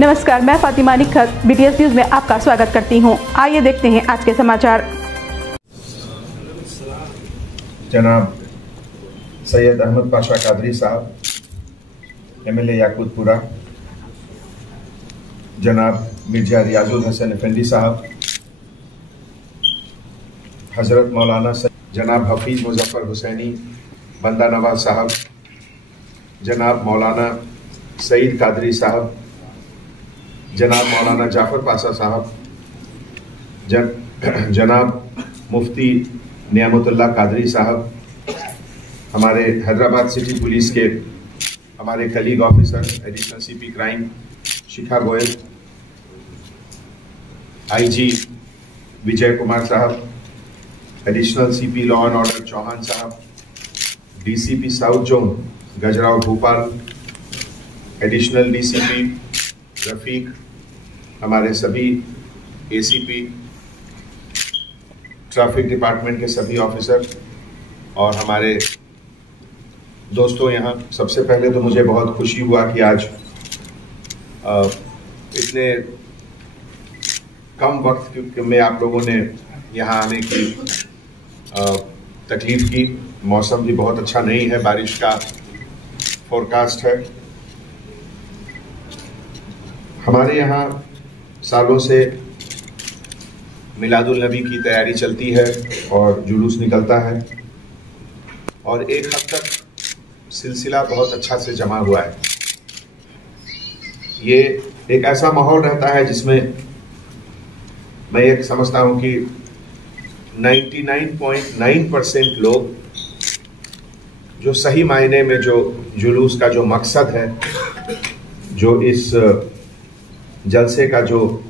नमस्कार, मैं Fatima Nikhat BTS news में आपका स्वागत करती हूं। आइए देखते हैं आज के समाचार। जनाब सैयद अहमद पाशा कादरी साहब, MLA याकूतपुरा, जनाब मिर्जा रियाजुल हसन अफंडी साहब, हजरत मौलाना जनाब हफीज मुजफ्फर हुसैनी बंदा नवाज साहब, जनाब मौलाना सईद कादरी साहब, जनाब मौलाना जाफर पाशा साहब, जनाब मुफ्ती नियामतुल्लाह कादरी साहब, हमारे हैदराबाद सिटी पुलिस के हमारे colleague officer additional CP crime Shikha Goyal, IG Vijay Kumar साहब, additional CP law and order Chauhan साहब, DCP south zone Gajrao Bhopal, additional DCP Rafiq, हमारे सभी ACP, ट्रैफिक डिपार्टमेंट के सभी ऑफिसर और हमारे दोस्तों, यहाँ सबसे पहले तो मुझे बहुत खुशी हुआ कि आज इतने कम वक्त में आप लोगों ने यहाँ आने की तकलीफ की। मौसम भी बहुत अच्छा नहीं है, बारिश का फोरकास्ट है। हमारे यहाँ सालों से मिलादुल नबी की तैयारी चलती है और जुलूस निकलता है और एक हद तक सिलसिला बहुत अच्छा से जमा हुआ है। ये एक ऐसा माहौल रहता है जिसमें मैं ये समझता हूं कि 99.9% लोग जो सही मायने में जो जुलूस का जो मकसद है, जो इस जलसे का जो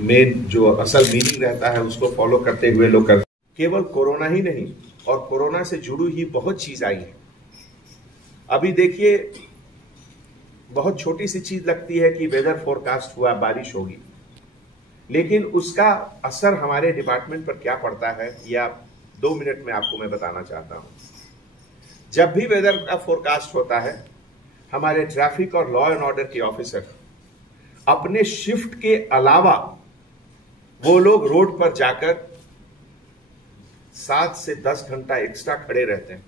मेन जो असल मीनिंग रहता है, उसको फॉलो करते हुए लोग करते। केवल कोरोना ही नहीं, और कोरोना से जुड़ी ही बहुत चीज आई है। अभी देखिए, बहुत छोटी सी चीज लगती है कि वेदर फोरकास्ट हुआ, बारिश होगी, लेकिन उसका असर हमारे डिपार्टमेंट पर क्या पड़ता है, या 2 मिनट में आपको मैं बताना चाहता हूं। जब भी वेदर का फोरकास्ट होता है, हमारे ट्रैफिक और लॉ एंड ऑर्डर के ऑफिसर अपने शिफ्ट के अलावा वो लोग रोड पर जाकर 7 से 10 घंटा एक्स्ट्रा खड़े रहते हैं।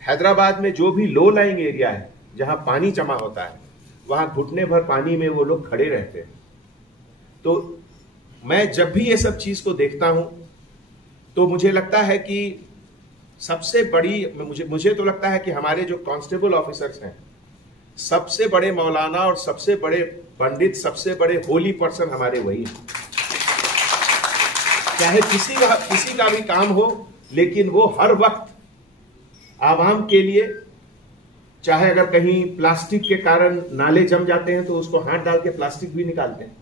हैदराबाद में जो भी लो लाइंग एरिया है, जहां पानी जमा होता है, वहां घुटने भर पानी में वो लोग खड़े रहते हैं। तो मैं जब भी ये सब चीज को देखता हूं तो मुझे लगता है कि सबसे बड़ी मुझे तो लगता है कि हमारे जो कांस्टेबल ऑफिसर्स हैं, सबसे बड़े मौलाना और सबसे बड़े पंडित, सबसे बड़े होली पर्सन हमारे वही हैं। चाहे किसी का भी काम हो, लेकिन वो हर वक्त आवाम के लिए, चाहे अगर कहीं प्लास्टिक के कारण नाले जम जाते हैं तो उसको हाथ डाल के प्लास्टिक भी निकालते हैं।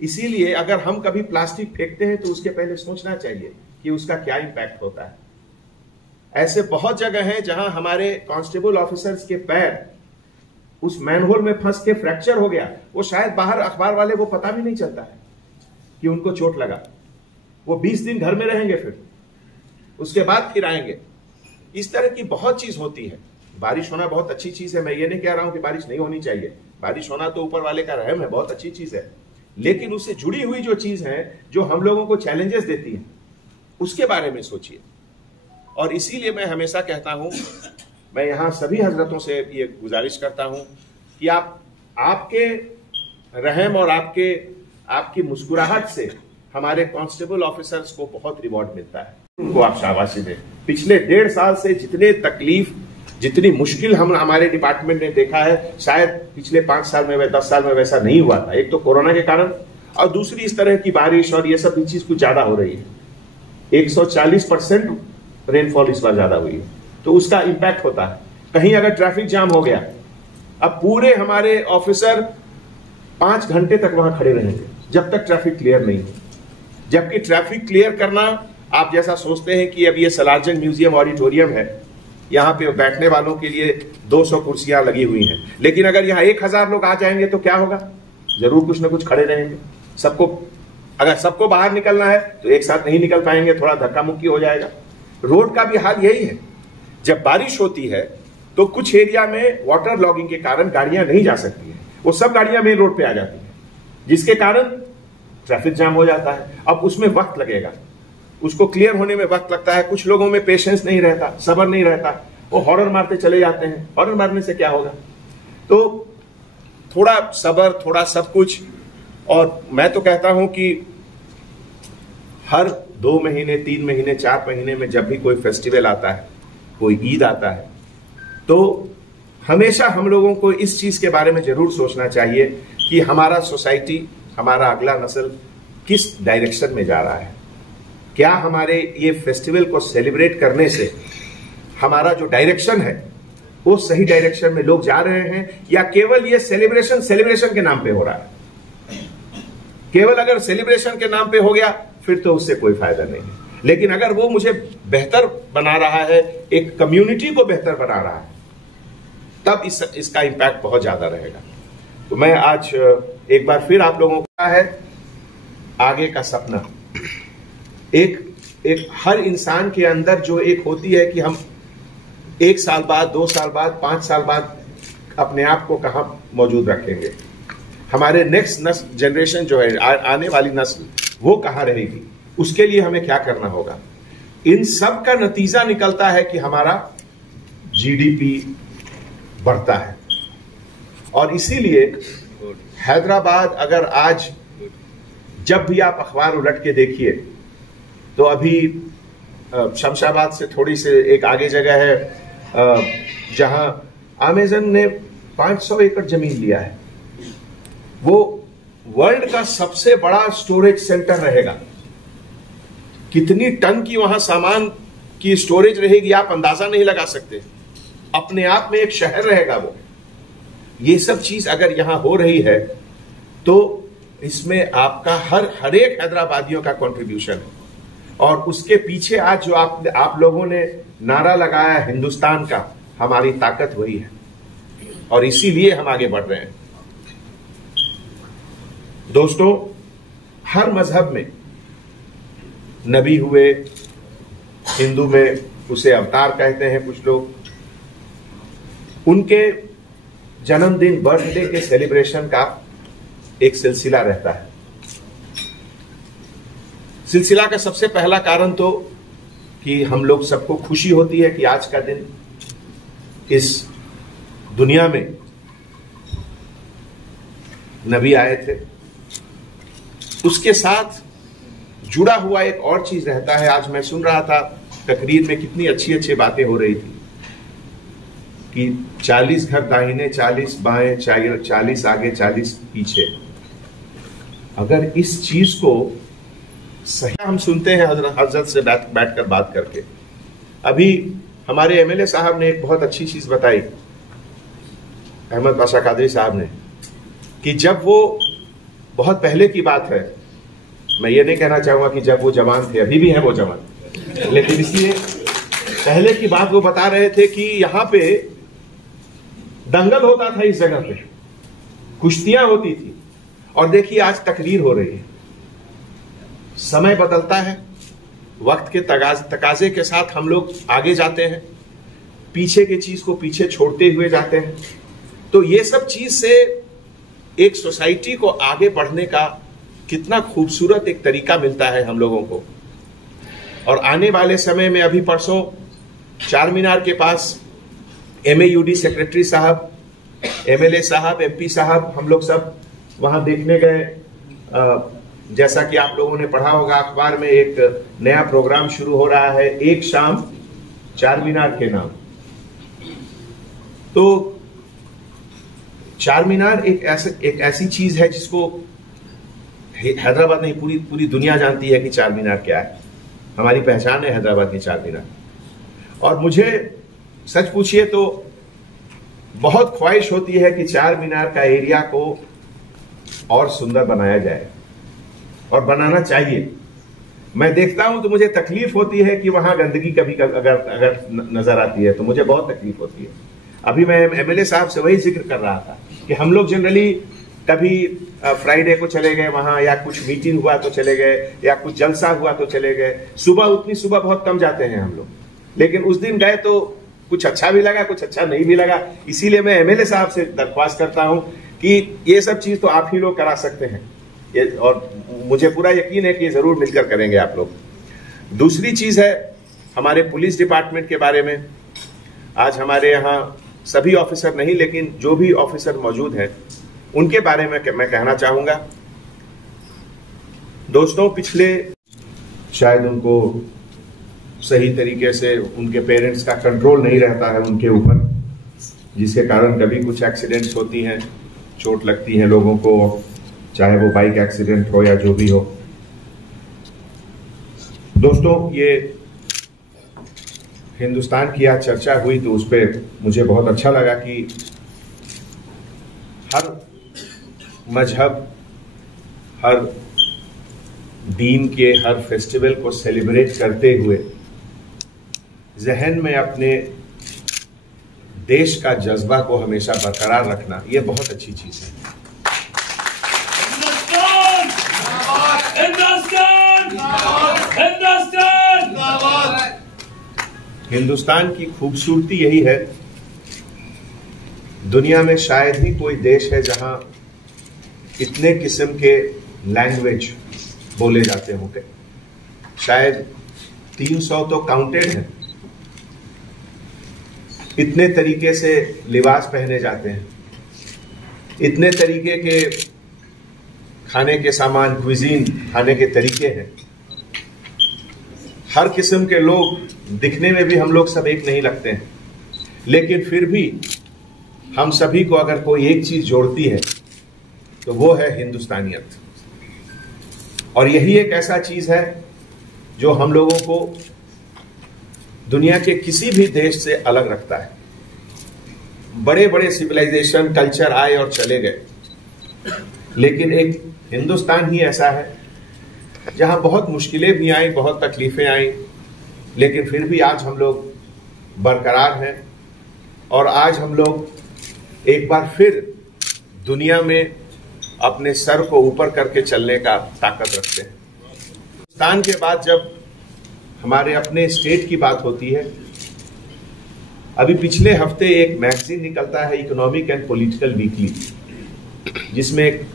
इसीलिए अगर हम कभी प्लास्टिक फेंकते हैं तो उसके पहले सोचना चाहिए कि उसका क्या इंपैक्ट होता है। ऐसे बहुत जगह हैं जहां हमारे कांस्टेबल ऑफिसर्स के पैर उस मैनहोल में फंस के फ्रैक्चर हो गया। वो शायद बाहर अखबार वाले को पता भी नहीं चलता है कि उनको चोट लगा। वो 20 दिन घर में रहेंगे, फिर उसके बाद फिर आएंगे। इस तरह की बहुत चीज होती है। बारिश होना बहुत अच्छी चीज है, मैं ये नहीं कह रहा हूं कि बारिश नहीं होनी चाहिए। बारिश होना तो ऊपर वाले का रहम है, बहुत अच्छी चीज है। लेकिन उससे जुड़ी हुई जो चीज है, जो हम लोगों को चैलेंजेस देती है, उसके बारे में सोचिए। और इसीलिए मैं हमेशा कहता हूं, मैं यहां सभी हजरतों से ये गुजारिश करता हूं कि आपके रहम और आपकी मुस्कुराहट से हमारे कांस्टेबल ऑफिसर्स को बहुत रिवॉर्ड मिलता है। उनको आप शाबाशी दें। पिछले 1.5 साल से जितने तकलीफ, जितनी मुश्किल हमारे डिपार्टमेंट ने देखा है, शायद पिछले 5 साल में, 10 साल में वैसा नहीं हुआ था। एक तो कोरोना के कारण, और दूसरी इस तरह की बारिश और ये सब भी चीज कुछ ज्यादा हो रही है। 140% रेनफॉल इस बार ज्यादा हुई है, तो उसका इंपैक्ट होता है। कहीं अगर ट्रैफिक जाम हो गया, अब पूरे हमारे ऑफिसर 5 घंटे तक वहां खड़े रहेंगे जब तक ट्रैफिक क्लियर नहीं हो। जबकि ट्रैफिक क्लियर करना, आप जैसा सोचते हैं कि अब ये सलारजंग म्यूजियम ऑडिटोरियम है, यहाँ पे बैठने वालों के लिए 200 कुर्सियां लगी हुई हैं, लेकिन अगर यहाँ 1000 लोग आ जाएंगे तो क्या होगा? जरूर कुछ ना कुछ खड़े रहेंगे। अगर सबको बाहर निकलना है तो एक साथ नहीं निकल पाएंगे, थोड़ा धक्का मुक्की हो जाएगा। रोड का भी हाल यही है। जब बारिश होती है तो कुछ एरिया में वाटर लॉगिंग के कारण गाड़ियां नहीं जा सकती हैं। वो सब गाड़ियां मेन रोड पे आ जाती हैं, जिसके कारण ट्रैफिक जाम हो जाता है। अब उसमें वक्त लगेगा, उसको क्लियर होने में वक्त लगता है। कुछ लोगों में पेशेंस नहीं रहता, सब्र नहीं रहता, वो हॉर्न मारते चले जाते हैं। हॉर्न मारने से क्या होगा? तो थोड़ा सब्र, थोड़ा सब कुछ। और मैं तो कहता हूं कि हर 2 महीने, 3 महीने, 4 महीने में जब भी कोई फेस्टिवल आता है, कोई ईद आता है, तो हमेशा हम लोगों को इस चीज के बारे में जरूर सोचना चाहिए कि हमारा सोसाइटी, हमारा अगला नस्ल किस डायरेक्शन में जा रहा है। क्या हमारे ये फेस्टिवल को सेलिब्रेट करने से हमारा जो डायरेक्शन है वो सही डायरेक्शन में लोग जा रहे हैं, या केवल ये सेलिब्रेशन के नाम पे हो रहा है? केवल अगर सेलिब्रेशन के नाम पे हो गया फिर तो उससे कोई फायदा नहीं है। लेकिन अगर वो मुझे बेहतर बना रहा है, एक कम्युनिटी को बेहतर बना रहा है, तब इसका इंपैक्ट बहुत ज्यादा रहेगा। तो मैं आज एक बार फिर आप लोगों का है आगे का सपना, एक हर इंसान के अंदर जो एक होती है कि हम 1 साल बाद, 2 साल बाद, 5 साल बाद अपने आप को कहां मौजूद रखेंगे, हमारे नेक्स्ट जनरेशन जो है, आने वाली नस्ल, वो कहां रहेगी, उसके लिए हमें क्या करना होगा। इन सब का नतीजा निकलता है कि हमारा जीडीपी बढ़ता है। और इसीलिए हैदराबाद, अगर आज जब भी आप अखबार उलट के देखिए तो अभी शमशाबाद से थोड़ी से एक आगे जगह है जहां अमेज़न ने 500 एकड़ जमीन लिया है, वो वर्ल्ड का सबसे बड़ा स्टोरेज सेंटर रहेगा। कितनी टन की वहां सामान की स्टोरेज रहेगी आप अंदाजा नहीं लगा सकते। अपने आप में एक शहर रहेगा वो। ये सब चीज अगर यहां हो रही है तो इसमें आपका हर एक हैदराबादियों का कंट्रीब्यूशन है। और उसके पीछे आज जो आप लोगों ने नारा लगाया हिंदुस्तान का, हमारी ताकत वही है और इसीलिए हम आगे बढ़ रहे हैं। दोस्तों, हर मजहब में नबी हुए, हिंदू में उसे अवतार कहते हैं कुछ लोग, उनके जन्मदिन, बर्थडे के सेलिब्रेशन का एक सिलसिला रहता है। सिलसिला का सबसे पहला कारण तो कि हम लोग सबको खुशी होती है कि आज का दिन इस दुनिया में नबी आए थे। उसके साथ जुड़ा हुआ एक और चीज रहता है। आज मैं सुन रहा था तकरीर में, कितनी अच्छी अच्छी बातें हो रही थी कि 40 घर दाहिने, 40 बाएं, 40 आगे, 40 पीछे। अगर इस चीज को सही हम सुनते हैं हजरत से बैठकर बात करके। अभी हमारे एमएलए साहब ने एक बहुत अच्छी चीज बताई, अहमद पाशा कादरी साहब ने, कि जब वो, बहुत पहले की बात है, मैं ये नहीं कहना चाहूंगा कि जब वो जवान थे, अभी भी है वो जवान, लेकिन इसलिए पहले की बात वो बता रहे थे कि यहां पे दंगल होता था, इस जगह पे कुश्तियां होती थी। और देखिए आज तकरीर हो रही है। समय बदलता है, वक्त के तकाजे के साथ हम लोग आगे जाते हैं, पीछे की चीज को पीछे छोड़ते हुए जाते हैं। तो ये सब चीज से एक सोसाइटी को आगे बढ़ने का कितना खूबसूरत एक तरीका मिलता है हम लोगों को। और आने वाले समय में, अभी परसों चार मीनार के पास एमएयूडी सेक्रेटरी साहब, एमएलए साहब, एमपी साहब, हम लोग सब वहां देखने गए। जैसा कि आप लोगों ने पढ़ा होगा अखबार में, एक नया प्रोग्राम शुरू हो रहा है, एक शाम चार मीनार के नाम। तो चार मीनार एक ऐसी चीज है जिसको हैदराबाद नहीं, पूरी दुनिया जानती है कि चार मीनार क्या है। हमारी पहचान है हैदराबाद की चार मीनार। और मुझे सच पूछिए तो बहुत ख्वाहिश होती है कि चार मीनार का एरिया को और सुंदर बनाया जाए, और बनाना चाहिए। मैं देखता हूं तो मुझे तकलीफ होती है कि वहां गंदगी कभी अगर नजर आती है तो मुझे बहुत तकलीफ होती है। अभी मैं एमएलए साहब से वही जिक्र कर रहा था कि हम लोग जनरली कभी फ्राइडे को चले गए वहां, या कुछ मीटिंग हुआ तो चले गए, या कुछ जलसा हुआ तो चले गए। उतनी सुबह बहुत कम जाते हैं हम लोग, लेकिन उस दिन गए तो कुछ अच्छा भी लगा, कुछ अच्छा नहीं भी लगा। इसीलिए मैं एमएलए साहब से दरख्वास्त करता हूं कि ये सब चीज तो आप ही लोग करा सकते हैं, और मुझे पूरा यकीन है कि जरूर मिलकर करेंगे आप लोग। दूसरी चीज है हमारे पुलिस डिपार्टमेंट के बारे में। आज हमारे यहाँ सभी ऑफिसर नहीं, लेकिन जो भी ऑफिसर मौजूद हैं उनके बारे में मैं कहना चाहूंगा। दोस्तों, पिछले शायद उनको सही तरीके से उनके पेरेंट्स का कंट्रोल नहीं रहता है उनके ऊपर, जिसके कारण कभी कुछ एक्सीडेंट्स होती हैं, चोट लगती है लोगों को, चाहे वो बाइक एक्सीडेंट हो या जो भी हो। दोस्तों, ये हिंदुस्तान की आज चर्चा हुई तो उस पर मुझे बहुत अच्छा लगा कि हर मजहब, हर दीन के हर फेस्टिवल को सेलिब्रेट करते हुए जहन में अपने देश का जज्बा को हमेशा बरकरार रखना, ये बहुत अच्छी चीज है। हिंदुस्तान की खूबसूरती यही है, दुनिया में शायद ही कोई देश है जहां इतने किस्म के लैंग्वेज बोले जाते होंगे। शायद 300 तो काउंटेड है। इतने तरीके से लिबास पहने जाते हैं, इतने तरीके के खाने के सामान, क्विजीन खाने के तरीके हैं। हर किस्म के लोग, दिखने में भी हम लोग सब एक नहीं लगते हैं, लेकिन फिर भी हम सभी को अगर कोई एक चीज जोड़ती है तो वो है हिंदुस्तानियत। और यही एक ऐसा चीज है जो हम लोगों को दुनिया के किसी भी देश से अलग रखता है। बड़े बड़े सिविलाइजेशन, कल्चर आए और चले गए, लेकिन एक हिंदुस्तान ही ऐसा है जहां बहुत मुश्किलें भी आई, बहुत तकलीफें आई, लेकिन फिर भी आज हम लोग बरकरार हैं। और आज हम लोग एक बार फिर दुनिया में अपने सर को ऊपर करके चलने का ताकत रखते हैं। हिंदुस्तान के बाद जब हमारे अपने स्टेट की बात होती है, अभी पिछले हफ्ते एक मैगजीन निकलता है, इकोनॉमिक एंड पॉलिटिकल वीकली, जिसमें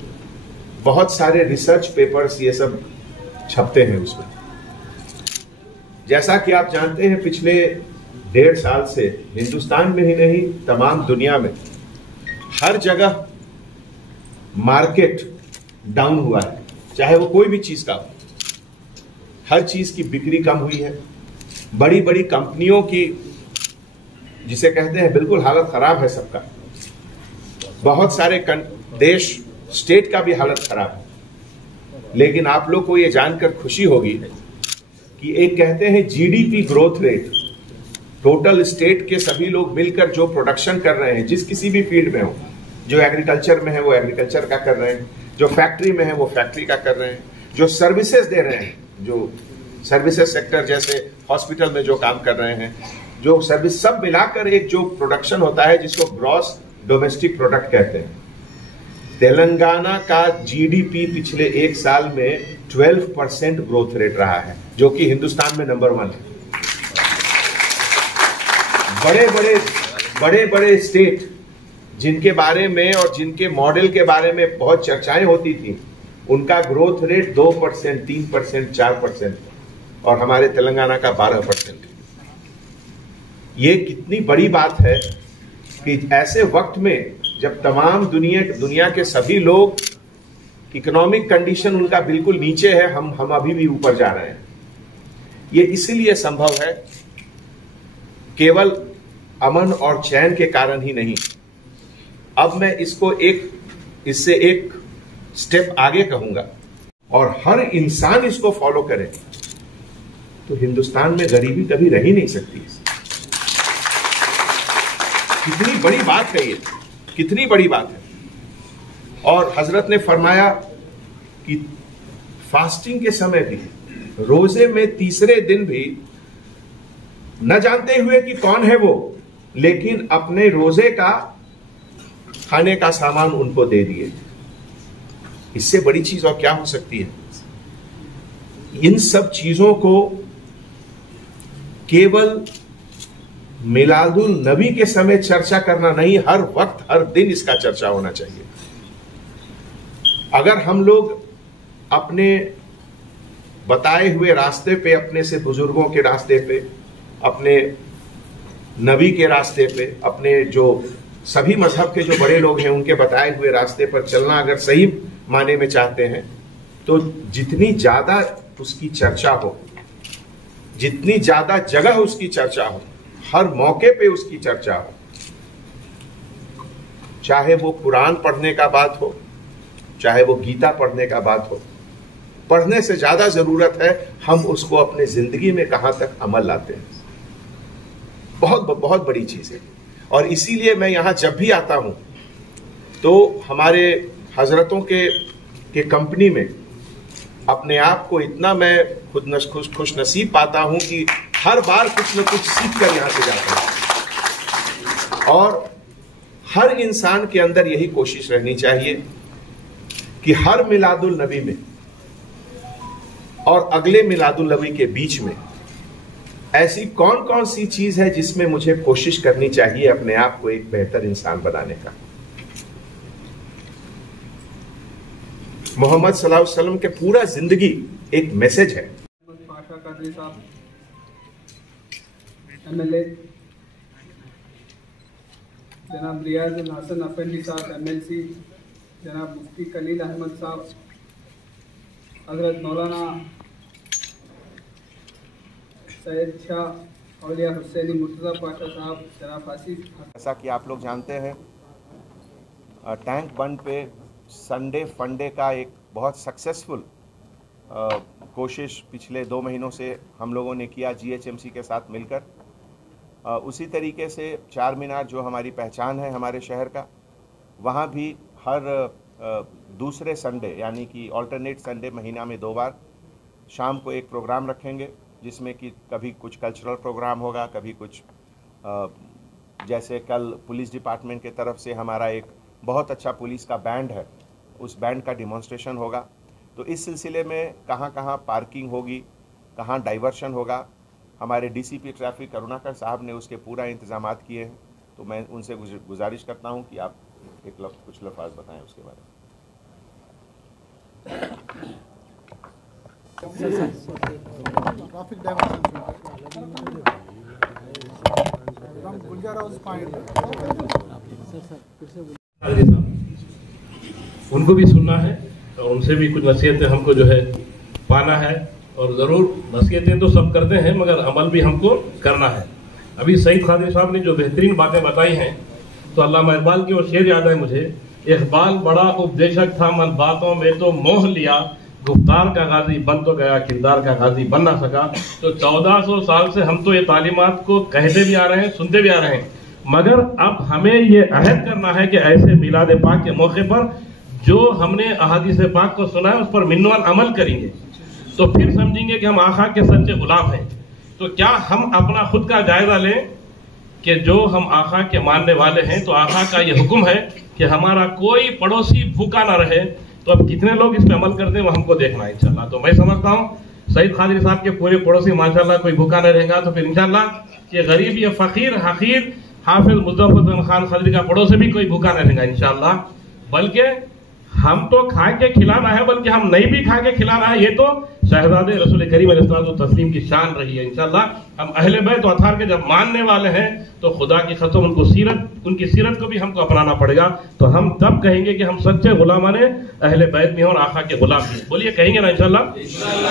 बहुत सारे रिसर्च पेपर्स ये सब छपते हैं। उसमें जैसा कि आप जानते हैं, पिछले 1.5 साल से हिंदुस्तान में ही नहीं, तमाम दुनिया में हर जगह मार्केट डाउन हुआ है, चाहे वो कोई भी चीज का हो। हर चीज की बिक्री कम हुई है। बड़ी बड़ी कंपनियों की, जिसे कहते हैं, बिल्कुल हालत खराब है सबका। बहुत सारे देश, स्टेट का भी हालत खराब है। लेकिन आप लोग को ये जानकर खुशी होगी कि एक कहते हैं GDP growth rate, total state के सभी लोग मिलकर जो प्रोडक्शन कर रहे हैं, जिस किसी भी फील्ड में हो, जो एग्रीकल्चर में है वो एग्रीकल्चर का कर रहे हैं, जो फैक्ट्री में है वो फैक्ट्री का कर रहे हैं, जो सर्विसेज दे रहे हैं, जो सर्विसेज सेक्टर जैसे हॉस्पिटल में जो काम कर रहे हैं, जो सर्विस, सब मिलाकर एक जो प्रोडक्शन होता है जिसको ग्रॉस डोमेस्टिक प्रोडक्ट कहते हैं। तेलंगाना का जीडीपी पिछले 1 साल में 12% ग्रोथ रेट रहा है, जो कि हिंदुस्तान में नंबर 1 है। बड़े बड़े स्टेट जिनके बारे में और जिनके मॉडल के बारे में बहुत चर्चाएं होती थी, उनका ग्रोथ रेट 2%, 3%, 4%, और हमारे तेलंगाना का 12%। ये कितनी बड़ी बात है कि ऐसे वक्त में जब तमाम दुनिया के सभी लोग, इकोनॉमिक कंडीशन उनका बिल्कुल नीचे है, हम अभी भी ऊपर जा रहे हैं। ये इसलिए संभव है केवल अमन और चैन के कारण ही नहीं। अब मैं इससे एक स्टेप आगे कहूंगा, और हर इंसान इसको फॉलो करे तो हिंदुस्तान में गरीबी कभी रह ही नहीं सकती। कितनी बड़ी बात है ये, कितनी बड़ी बात है। और हजरत ने फरमाया कि फास्टिंग के समय भी, रोजे में तीसरे दिन भी, न जानते हुए कि कौन है वो, लेकिन अपने रोजे का खाने का सामान उनको दे दिए। इससे बड़ी चीज और क्या हो सकती है। इन सब चीजों को केवल मिलादुल नबी के समय चर्चा करना नहीं, हर वक्त हर दिन इसका चर्चा होना चाहिए। अगर हम लोग अपने बताए हुए रास्ते पे, अपने से बुजुर्गों के रास्ते पे, अपने नबी के रास्ते पे, अपने जो सभी मजहब के जो बड़े लोग हैं उनके बताए हुए रास्ते पर चलना अगर सही माने में चाहते हैं, तो जितनी ज्यादा उसकी चर्चा हो, जितनी ज्यादा जगह उसकी चर्चा हो, हर मौके पे उसकी चर्चा हो, चाहे वो कुरान पढ़ने का बात हो, चाहे वो गीता पढ़ने का बात हो, पढ़ने से ज्यादा जरूरत है हम उसको अपने जिंदगी में कहां तक अमल लाते हैं। बहुत बहुत बड़ी चीज है। और इसीलिए मैं यहां जब भी आता हूं तो हमारे हजरतों के कंपनी में अपने आप को इतना मैं खुश नसीब पाता हूं कि हर बार कुछ न कुछ सीख कर यहां से जाता हूं। और हर इंसान के अंदर यही कोशिश रहनी चाहिए कि हर मिलादुल नबी में और अगले मिलादुल नबी के बीच में ऐसी कौन कौन सी चीज है जिसमें मुझे कोशिश करनी चाहिए अपने आप को एक बेहतर इंसान बनाने का। मोहम्मद सल्लल्लाहु अलैहि वसल्लम के पूरा जिंदगी एक मैसेज है। पाशा कादरी साहब MLA, जनाब रियाज हसन अफंडी साहब MLC, जनाब मुफ्ती खलील अहमद साहब, हजरत मौलाना सैयद शाह औलिया हुसैनी मुर्तज़ा पाशा साहब, जनाब फासी। जैसा कि आप लोग जानते हैं, टैंक बंद पे संडे फंडे का एक बहुत सक्सेसफुल कोशिश पिछले 2 महीनों से हम लोगों ने किया GHMC के साथ मिलकर। उसी तरीके से चार मीनार जो हमारी पहचान है हमारे शहर का, वहाँ भी हर दूसरे संडे यानी कि ऑल्टरनेट संडे महीना में 2 बार शाम को एक प्रोग्राम रखेंगे, जिसमें कि कभी कुछ कल्चरल प्रोग्राम होगा, कभी कुछ जैसे कल पुलिस डिपार्टमेंट के तरफ से हमारा एक बहुत अच्छा पुलिस का बैंड है, उस बैंड का डिमॉन्स्ट्रेशन होगा। तो इस सिलसिले में कहाँ कहाँ पार्किंग होगी, कहाँ डाइवर्शन होगा, हमारे DCP ट्रैफिक करुणाकर साहब ने उसके पूरा इंतजामात किए हैं। तो मैं उनसे गुजारिश करता हूँ कि आप कुछ लफ्ज़ बताएं उसके बारे में। ट्रैफिक डाइवर्शन उनको भी सुनना है और उनसे भी कुछ नसीहतें हमको जो है पाना है। और ज़रूर नसीहतें तो सब करते हैं मगर अमल भी हमको करना है। अभी सईद खादरी साहब ने जो बेहतरीन बातें बताई हैं, तो अल्लामा इकबाल की वो शेर याद है मुझे, इकबाल बड़ा उपदेशक था मन बातों में तो मोह लिया, गुफ्तार का गाजी बन तो गया किरदार का गाजी बन ना सका। तो 1400 साल से हम तो ये तालीमात को कहते भी आ रहे हैं, सुनते भी आ रहे हैं, मगर अब हमें ये अहद करना है कि ऐसे मिलाद पाक के मौके पर जो हमने अहादीस पाक को सुना है उस पर मिन्नवाल अमल करेंगे, तो फिर समझेंगे कि हम आका के सच्चे गुलाम हैं। तो क्या हम अपना खुद का जायजा लें कि जो हम आका के मानने वाले हैं, तो आका का ये हुक्म है कि हमारा कोई पड़ोसी भूखा ना रहे। तो अब कितने लोग इस पे अमल करते हैं वो हमको देखना है इंशाल्लाह। तो मैं समझता हूँ सईद खादरी साहब के पूरे पड़ोसी माशाल्लाह कोई भूखा नहीं रहेगा, तो फिर इंशाल्लाह ये गरीब ये फकीर हकीर हाफिज मुज़फ़्फ़र खान खादरी का पड़ोसी भी कोई भूखा नहीं रहेगा इंशाल्लाह। बल्कि हम तो खा के खिलाना है, बल्कि हम नहीं भी खा के खिलाना है। ये तो शहजादे रसूल करीम अलैहिस्सलातु तस्लीम की शान रही है इंशाल्लाह। हम अहले बैत व अथार के जब मानने वाले हैं तो खुदा की कसम उनकी सीरत को भी हमको अपनाना पड़ेगा। तो हम तब कहेंगे कि हम सच्चे गुलामाने अहले बैत भी हैं और आका के गुलाम भी। बोलिए कहेंगे ना इंशाल्लाह?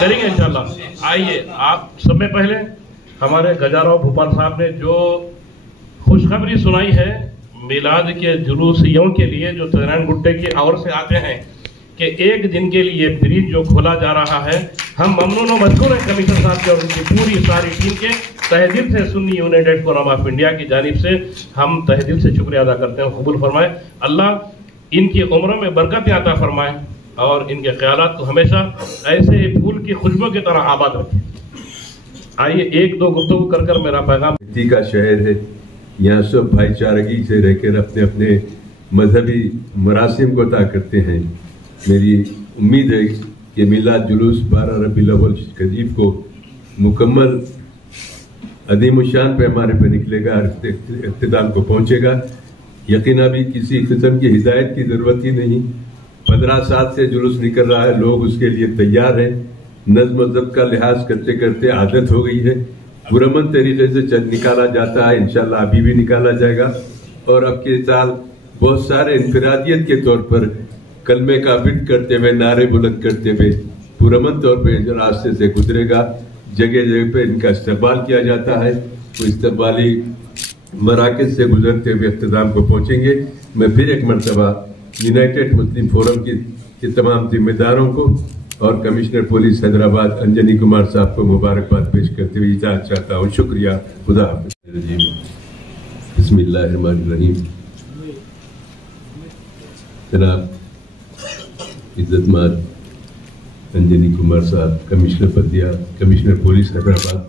करेंगे इंशाल्लाह। आइए, आप सब में पहले हमारे गजाराव भोपाल साहब ने जो खुशखबरी सुनाई है मिलाद के जुलूसियों के लिए जो तरान गुट्टे की ओर से आते हैं कि एक दिन के लिए ब्रिज जो खोला जा रहा है, हम ममनून और मशकूर हैं कमिश्नर साहब के और उनकी पूरी सारी टीम के तहे दिल से Sunni United forum of India की जानिब से हम तहे दिल से शुक्रिया अदा करते हैं। कबूल फरमाए, अल्लाह इनकी उम्रों में बरकत अता फरमाए और इनके ख्यालात को हमेशा ऐसे फूल की खुशबू की तरह आबाद रखें। आइए एक दो गुफ्तगू कर मेरा पैगाम। का शहर है, यहाँ सब भाईचारगी से रहकर अपने अपने मजहबी मरासिम को अता करते हैं। मेरी उम्मीद है कि मिलाद जुलूस 12 रबीउल अव्वल शरीफ को मुकम्मल अदीम शान पे हमारे पे निकलेगा, इख्तिताम को पहुँचेगा। यकीन अभी किसी किस्म की हिदायत की ज़रूरत ही नहीं, 15 साल से जुलूस निकल रहा है, लोग उसके लिए तैयार हैं। नज्म ज़ब्त का लिहाज करते करते आदत हो गई है, पुरअमन तरीके से निकाला जाता है। इंशाल्लाह अभी भी निकाला जाएगा। और अब के साल बहुत सारे इनफरादियत के तौर पर कलमे का बिट करते हुए, नारे बुलंद करते हुए पुरअमन तौर पर रास्ते से गुजरेगा। जगह जगह पे इनका इस्तकबाल किया जाता है। वो इस्तकबाली मराकज से गुजरते हुए इख्तिताम को पहुंचेंगे। मैं फिर एक मरतबा यूनाइटेड मुस्लिम फोरम के तमाम जिम्मेदारों को और कमिश्नर पुलिस हैदराबाद अंजनी कुमार साहब को मुबारकबाद पेश करते हुए इजाज़त चाहता हूँ। शुक्रिया। खुदा हाफ़िज़। बिस्मिल्लाहिर्रहमानिर्रहीम। जनाब इज्जतमाद अंजनी कुमार साहब, कमिश्नर बल्दिया, कमिश्नर पुलिस हैदराबाद,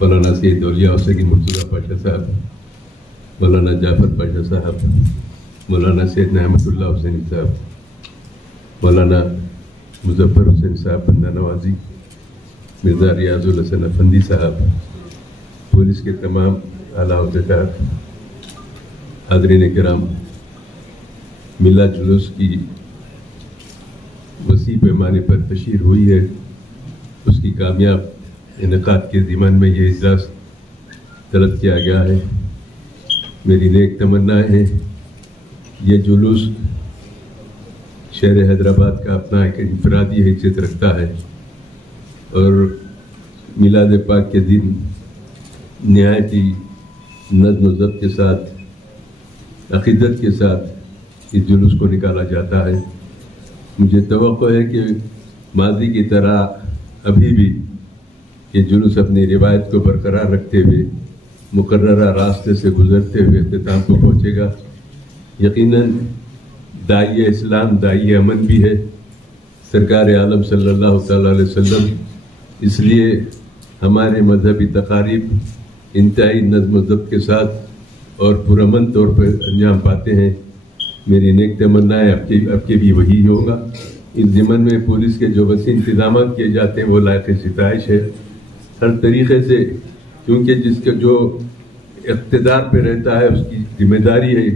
मौलाना सैयद औलिया हुसैन मुर्तज़ा पाशा साहब, मौलाना जाफर पाशा साहब, मौलाना सैयद अहमदुल्लाह हुसैन साहब, मौलाना मुजफ्फर हुसैन साहब बंदा नवाजी, मिर्ज़ा रियाजुल हसन अफंदी साहब, पुलिस के तमाम आला अहदेदार, हाज़रीन किराम, मिला जुलूस की वसी पैमाने पर तशहीर हुई है, उसकी कामयाब इनेकाद के ज़िमन में ये इजलास तलब किया गया है। मेरी नेक तमन्नाएँ हैं ये जुलूस शहर हैदराबाद का अपना एक इनफरादी हैसियत रखता है और मिलाद पाक के दिन नहायत ही नज़्म ज़ब्त के साथ, अक़ीदत के साथ इस जुलूस को निकाला जाता है। मुझे तवक्को है कि माजी की तरह अभी भी ये जुलूस अपनी रिवायत को बरकरार रखते हुए मुकर्ररा रास्ते से गुजरते हुए इख्तिताम को पहुँचेगा। यकीनन दाई इस्लाम, दाई अमन भी है सरकार आलम सल्लल्लाहु अलैहि वसल्लम, इसलिए हमारे मजहबी तकारीब इंतहाई नज़्म ज़ब्त के साथ और पुरअमन तौर पर अंजाम पाते हैं। मेरी नेक तमन्नाएँ आपके भी वही होगा। इस ज़िमन में पुलिस के जो वसी इंतजाम किए जाते हैं वो लायक सिताइश है हर तरीके से, क्योंकि जिसका जो इक़्तिदार पे रहता है उसकी जिम्मेदारी है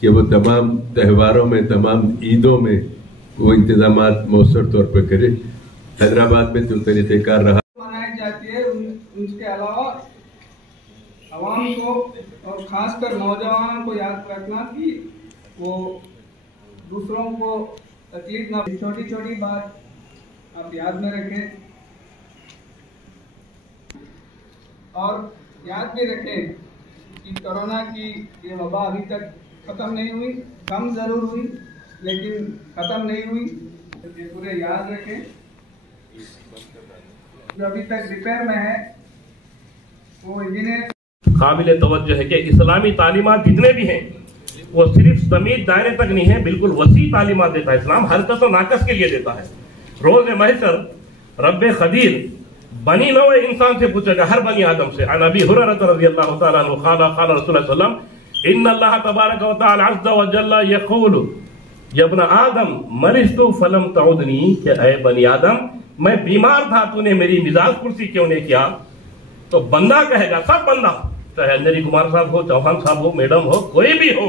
कि वो तमाम त्योहारों में, तमाम ईदों में वो इंतजामात मौसर तौर पर करे। हैदराबाद में जो तरीक़ेकार रहा मनाई जाती है, उसके अलावा आवाम को और ख़ासकर नौजवानों को याद रखना कि वो दूसरों को तकलीफ ना, छोटी छोटी बात आप याद में रखें और याद भी रखें कि कोरोना की ये वबा अभी तक ख़त्म नहीं हुई, कम ज़रूर हुई लेकिन ख़त्म नहीं हुई। ये पूरे याद रखें। जो अभी तक रिपेयर में है वो इंजीनियर काबिल तवज्जो है कि इस्लामी तालीमात जितने भी हैं वो सिर्फ समीत दायरे तक नहीं है, बिल्कुल वसी तालीमात देता है। इस्लाम हरकत और नाकस के लिए देता है। रोज़ महशर रब्बे खदीर बनी नौ इंसान से पूछेगा, हर बनी आदम से। अन अबी हुरैरा रज़ियल्लाहु तआला अन्हु क़ाला क़ाला रसूलुल्लाह सल्लल्लाहु अलैहि वसल्लम इन्नल्लाह तबारक व तआला अज़्ज़ व जल्ला यक़ूलु या इब्न आदम मरिज़तु फलम तउदनी, कि ऐ बनी आदम मैं बीमार था, तूने मेरी मिजाज कुर्सी क्यों नहीं किया। तो बंदा कहेगा, सब बंदा, चाहे अंजनी कुमार साहब हो, चौहान साहब हो, मैडम हो, कोई भी हो,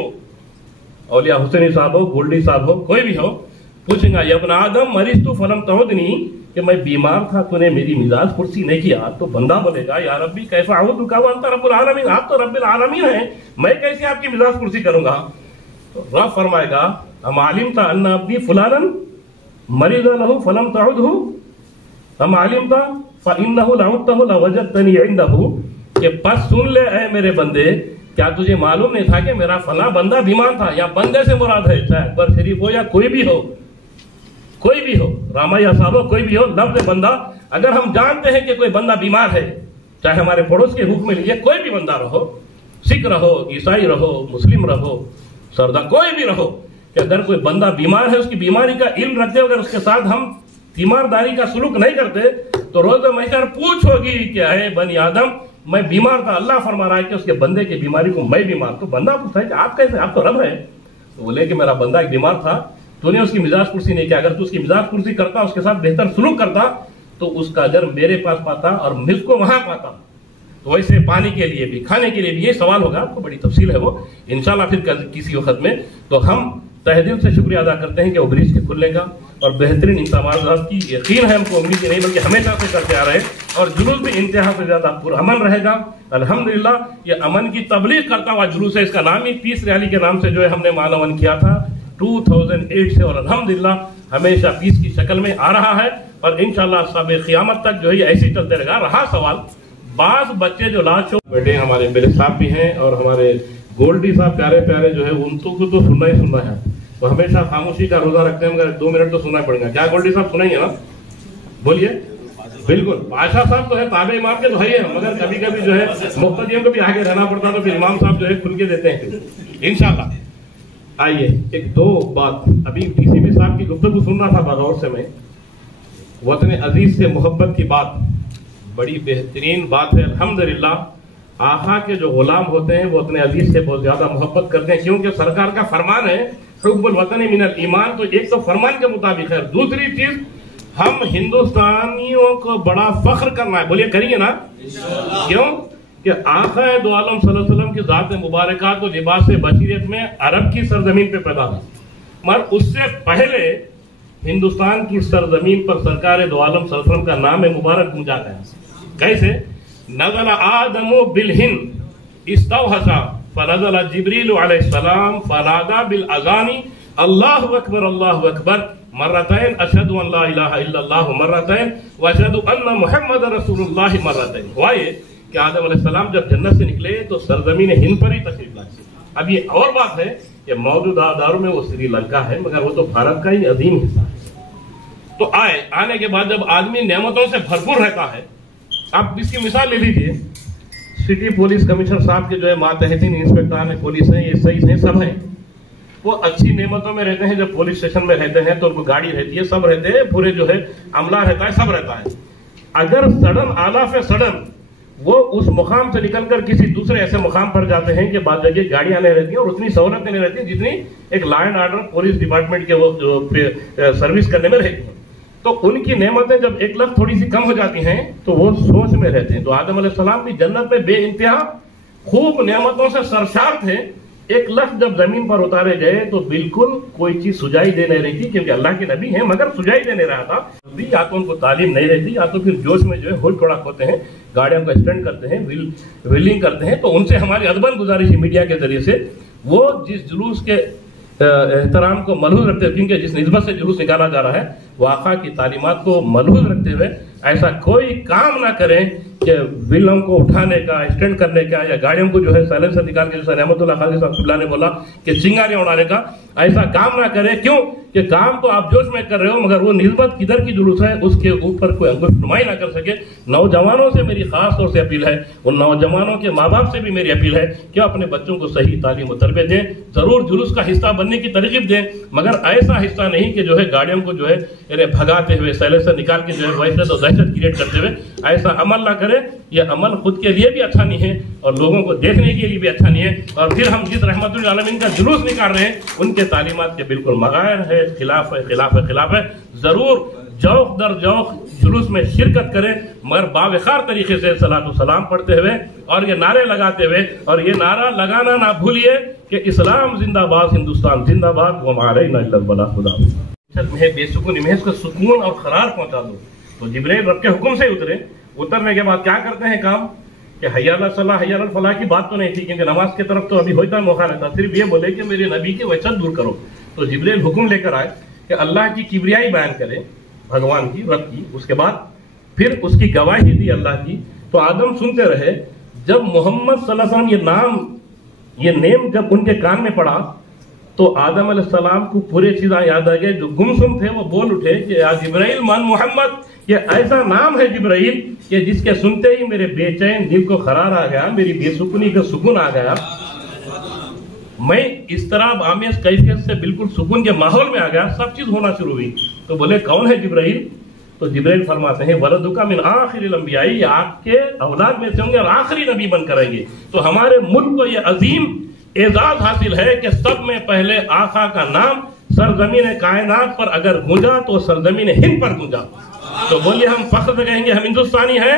औलिया हुसैनी साहब हो, गोल्डी साहब हो, कोई भी हो, पूछेगा या इब्न आदम मरिज़तु फलम तउदनी, कि मैं बीमार था, तूने मेरी मिजाज कुर्सी नहीं किया। तो बंदा बोलेगा या रब्बी कैसा अऊदुका व अंता रब्बुल आलमीन, आप तो रब्बुल आलमीन हैं, मैं कैसे आपकी मिजाज कुर्सी करूंगा। तो रब फरमाएगा हम आलिमता अन्ना अब्दी फुलानन मरीज़ा लहू फलम तउदहु, हम आलिमता फइन्नहु लउतहु लवजदतनी इंदहु, कि बस सुन ले ऐ मेरे बंदे, क्या तुझे मालूम नहीं था कि मेरा फला बंदा बीमार था। या बंदे से मुराद है चाहे अकबर शरीफ हो या कोई भी हो, कोई भी हो, रामाया साहब हो, कोई भी हो, लफ्ज़ बंदा अगर हम जानते हैं कि कोई बंदा बीमार है, चाहे हमारे पड़ोस के हुक्म में लीजिए, कोई भी बंदा रहो, सिख रहो, ईसाई रहो, मुस्लिम रहो, सरदार कोई भी रहो, कि अगर कोई बंदा बीमार है उसकी बीमारी का इल्म रखते, अगर उसके साथ हम तीमारदारी का सुलूक नहीं करते तो रोज़ महशर पूछ होगी कि है बनी आदम मैं बीमार था, अल्लाह फरमा रहा है कि उसके बंदे की बीमारी को मैं बीमार। तो बंदा पूछता है कि आप कैसे, आप तो रब है। तो बोले कि मेरा बंदा एक बीमार था, तूने उसकी मिजाज कुर्सी नहीं किया। अगर तू उसकी मिजाज कुर्सी करता, उसके साथ बेहतर सुलूक करता, तो उसका अगर मेरे पास पाता और मुझको वहां पाता। तो वैसे पानी के लिए भी, खाने के लिए भी ये सवाल होगा, तो बड़ी तफसील है वो इंशाल्लाह फिर किसी वक्त में। तो हम तहे दिल से शुक्रिया अदा करते हैं कि वो ब्रिज के खुलने का और बेहतरीन इंतजाम की यकीन है हमको, उम्मीद नहीं बल्कि हमेशा से करते आ रहे हैं, और जुलूस भी इंतहा से ज्यादा पुरअमन रहेगा। अल्हम्दुलिल्लाह ये अमन की तबलीग करता हुआ जुलूस है। इसका नाम ही पीस रैली के नाम से जो है हमने मानवन किया था 2008 से, और अल्हम्दुलिल्लाह हमेशा पीस की शक्ल में आ रहा है और इंशाल्लाह सब क़यामत तक जो है ऐसे ही चलते रहेगा। रहा सवाल बास बच्चे जो लाश बेटे हमारे मेरे साहब भी हैं और हमारे गोल्डी साहब प्यारे प्यारे जो है उनको तो सुनना ही सुनना है, तो हमेशा खामोशी का रोजा रखते हैं, मगर 2 मिनट तो सुनना पड़ेगा। क्या गोल्डी साहब सुनाइए ना, बोलिए। बिल्कुल, बादशाह साहब तो है ताबे इमाम के तो है ही, मगर कभी कभी जो है मुख्तदियों को भी आगे रहना पड़ता, तो फिर इमाम साहब जो है खुल के देते हैं इंशाल्लाह। आइए एक दो बात, अभी टीसीबी साहब की गुफ्तगू सुन रहा था बगौर से मैं, वतन अजीज से मोहब्बत की बात बड़ी बेहतरीन बात है। अल्हम्दुलिल्लाह आका के जो गुलाम होते हैं वो अपने अजीज से बहुत ज्यादा मोहब्बत करते हैं, क्योंकि सरकार का फरमान है हुब्बुल वतन मिनल ईमान, तो एक तो फरमान के मुताबिक है, दूसरी चीज हम हिंदुस्तानियों को बड़ा फख्र करना है, बोलिए करिए ना, क्यों कि आका दो आलम सल्लल्लाहु अलैहि वसल्लम की जात मुबारका तो लिबास बशीरत में अरब की सरजमीन पे पैदा हुई, मगर उससे पहले हिंदुस्तान की सरजमीन पर सरकार दो आलम सल्लल्लाहु अलैहि वसल्लम का नाम मुबारक गूंजा गया। कैसे? नज़ल आदमु बिल हिंद इस्तवहसा फनज़ल जिब्रील अलैहिस्सलाम फनादा बिल अज़ानी अल्लाहु अकबर मर्रतैन अशहदु अन ला इलाहा इल्लल्लाह मर्रतैन व अशहदु अन्ना मुहम्मद रसूलुल्लाह मर्रतैन। हुआ ये कि आदम अलैहिस्सलाम जब जन्नत से निकले तो सरजमीन हिंद पर ही तशरीफ लाए। अब ये और बात है कि मौजूदा दौर में वो श्रीलंका है, मगर वो तो भारत का ही अजीम हिस्सा है। तो आने के बाद जब आदमी नेमतों से भरपूर रहता है, आप इसकी मिसाल ले लीजिए, सिटी पुलिस कमिश्नर साहब के जो है मातहतीन इंस्पेक्टर पुलिस है, ये सही है, सब है, वो अच्छी नेमतों में रहते हैं। जब पुलिस स्टेशन में रहते हैं तो उनको गाड़ी रहती है, सब रहते हैं, पूरे जो है अमला रहता है, सब रहता है। अगर सडन आला पे सडन वो उस मुकाम से निकलकर किसी दूसरे ऐसे मुकाम पर जाते हैं कि बाद जगह गाड़ियां नहीं रहती हैं और उतनी सहूलतें नहीं रहती जितनी एक law and order police department के वो सर्विस करने में रहती हैं, तो उनकी नेमतें जब एक लफ्ज थोड़ी सी कम हो जाती हैं तो वो सोच में रहते हैं। तो आदम अलैहिस्सलाम भी जन्नत में बेइंतहा खूब नेमतों से सरशार थे, एक लफ्ज जब जमीन पर उतारे गए तो बिल्कुल कोई चीज सुझाई दे नहीं रही थी, क्योंकि अल्लाह के नबी हैं मगर सुझाई दे नहीं रहा था। या तो उनको तालीम नहीं रहती, या तो फिर जोश में जो है हुल थोड़ा होते हैं, गाड़ियों को एक्सटेंड करते हैं, व्हीलिंग करते हैं। तो उनसे हमारी अदबन गुजारिश मीडिया के जरिए से, वो जिस जुलूस के एहतराम को मलहूज रखते हुए, क्योंकि जिस निस्बत से जुलूस निकाला जा रहा है वो आका की तालीमात को मलहूज रखते हुए ऐसा कोई काम ना करें कि व्हीलों को उठाने का, एक्सटेंड करने का, या गाड़ियों को जो है साइलेंसर निकाल के, जैसा रहमतुल्लाह खालिद साहब ने बोला कि चिंगारियां उड़ाने का, ऐसा काम ना करें। क्यों कि काम तो आप जोश में कर रहे हो, मगर वो निस्बत किधर की जुलूस है उसके ऊपर कोई अंगुश नुमाई ना कर सके। नौजवानों से मेरी खास तौर से अपील है, उन नौजवानों के माँ बाप से भी मेरी अपील है कि अपने बच्चों को सही तालीम और तरबियत दें, जरूर जुलूस का हिस्सा बनने की तरकीब दें, मगर ऐसा हिस्सा नहीं कि जो है गाड़ियों को जो है भगाते हुए, साइलेंसर निकाल के जो है वहशत और दहशत क्रिएट करते हुए ऐसा अमल ना करें। यह अमल खुद के लिए भी अच्छा नहीं है और लोगों को देखने के लिए भी अच्छा नहीं है। और फिर हम जिस रहमतुल आलमीन का जुलूस निकाल रहे हैं उनके तालीमात के बिल्कुल मगायर है, खिलाफ है, खिलाफ है, खिलाफ है। जरूर जौक दर जौक जुलूस में शिरकत करें, मगर बावकार तरीके से सलातो सलाम पढ़ते हुए और ये नारे लगाते हुए, और ये नारा लगाना ना भूलिए कि इस्लाम जिंदाबाद, हिंदुस्तान जिंदाबाद, वो हमारे में बेसुकून इमेज को सुकून और करार पहुंचा दो। तो जिब्रील रब के हुक्म से उतरे, उतरने के बाद क्या करते हैं काम कि हय्या अला सलाह हय्या अल फलाह की बात तो नहीं थी, क्योंकि नमाज की तरफ तो अभी होता मौका नहीं था, सिर्फ ये बोले कि मेरे नबी की वहशत दूर करो। तो जिब्रील हुक्म लेकर आए कि अल्लाह की किबरियाई बयान करें, भगवान की, रब की। उसके बाद फिर उसकी गवाही दी अल्लाह की। तो आदम सुनते रहे। जब मोहम्मद सल्लल्लाहु अलैहि वसल्लम ये नेम जब उनके कान में पड़ा तो आदम अलैहिस्सलाम को पूरे चीज़ें याद आ गए। जो गुमसुम थे वो बोल उठे कि या जिब्राइल मन मोहम्मद, ये ऐसा नाम है जिब्राइल कि जिसके सुनते ही मेरे बेचैन दिल को करार आ गया, मेरी बेसुकूनी का सुकून आ गया, मैं इस तरह आमेज कैफियत से बिल्कुल सुकून के माहौल में आ गया, सब चीज होना शुरू हुई। तो बोले कौन है जिब्राइल? तो जिब्राइल फरमाते हैं वलदुका मिन आखिरिल अंबियाई, आपके औलाद में से होंगे और आखिरी नबी बन करेंगे। तो हमारे मुल्क को ये अजीम एजाज हासिल है कि सब में पहले आका का नाम सरजमीन कायनात पर अगर गूंजा तो सरजमीन हिंद पर गूंजा। तो बोलिए हम फख्र से कहेंगे हम हिंदुस्तानी हैं।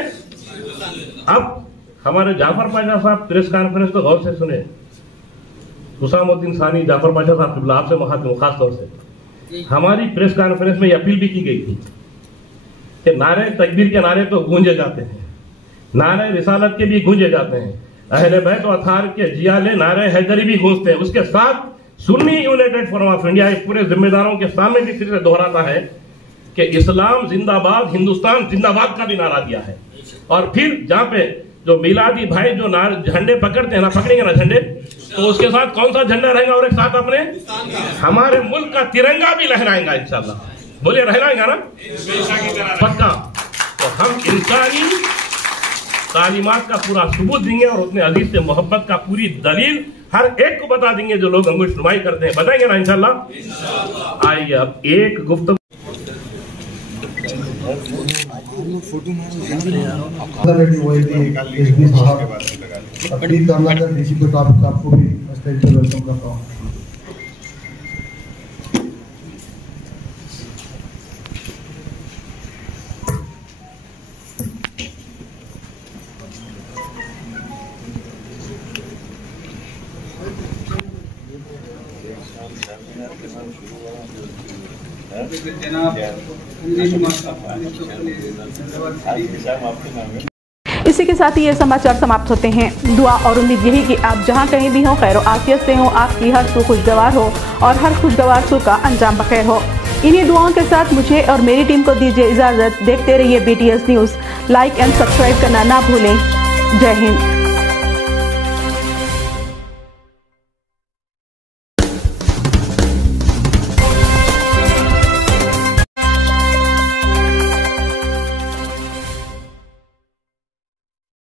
अब हमारे जाफर पाशा साहब प्रेस कॉन्फ्रेंस को गौर से सुने। हुसामुद्दीन सानी जाफर पाशा साहब क़िबला आपसे महात्मा खास तौर से हमारी प्रेस कॉन्फ्रेंस में अपील भी की गई थी कि नारे तकबीर के नारे तो गूंजे जाते हैं, नारे रिसालत के भी गूंजे जाते हैं, अहले बैत और अथार के जियाले नारे हैदरी भी गूंजते हैं। उसके साथ Sunni United forum of India पूरे जिम्मेदारों के सामने भी फिर से दोहराता है कि इस्लाम जिंदाबाद, हिंदुस्तान जिंदाबाद का भी नारा दिया है। और फिर जहाँ पे जो मिलादी भाई जो झंडे पकड़ते हैं ना, पकड़ेंगे ना झंडे, तो उसके साथ कौन सा झंडा रहेगा? और एक साथ अपने हमारे मुल्क का तिरंगा भी लहराएगा इंशाल्लाह। बोलिए लहराएगा ना पक्का। तो हम इंसानी तालीमात का पूरा सबूत देंगे और उतने अजीज से मोहब्बत का पूरी दलील हर एक को बता देंगे जो लोग अंगुश नुमाई करते हैं, बताएंगे ना इंशाल्लाह। आइए अब एक गुफ्तगू आपको भी स्टेज पे वेलकम करता हूँ। इसी के साथ ही ये समाचार समाप्त होते हैं। दुआ और उम्मीद यही कि आप जहां कहीं भी हो खैर आफियत से हो, आपकी हर सू खुशगवार हो और हर खुशगवार सू का अंजाम बखैर हो। इन्हीं दुआओं के साथ मुझे और मेरी टीम को दीजिए इजाज़त। देखते रहिए BTS news. Like and subscribe करना ना भूलें। जय हिंद।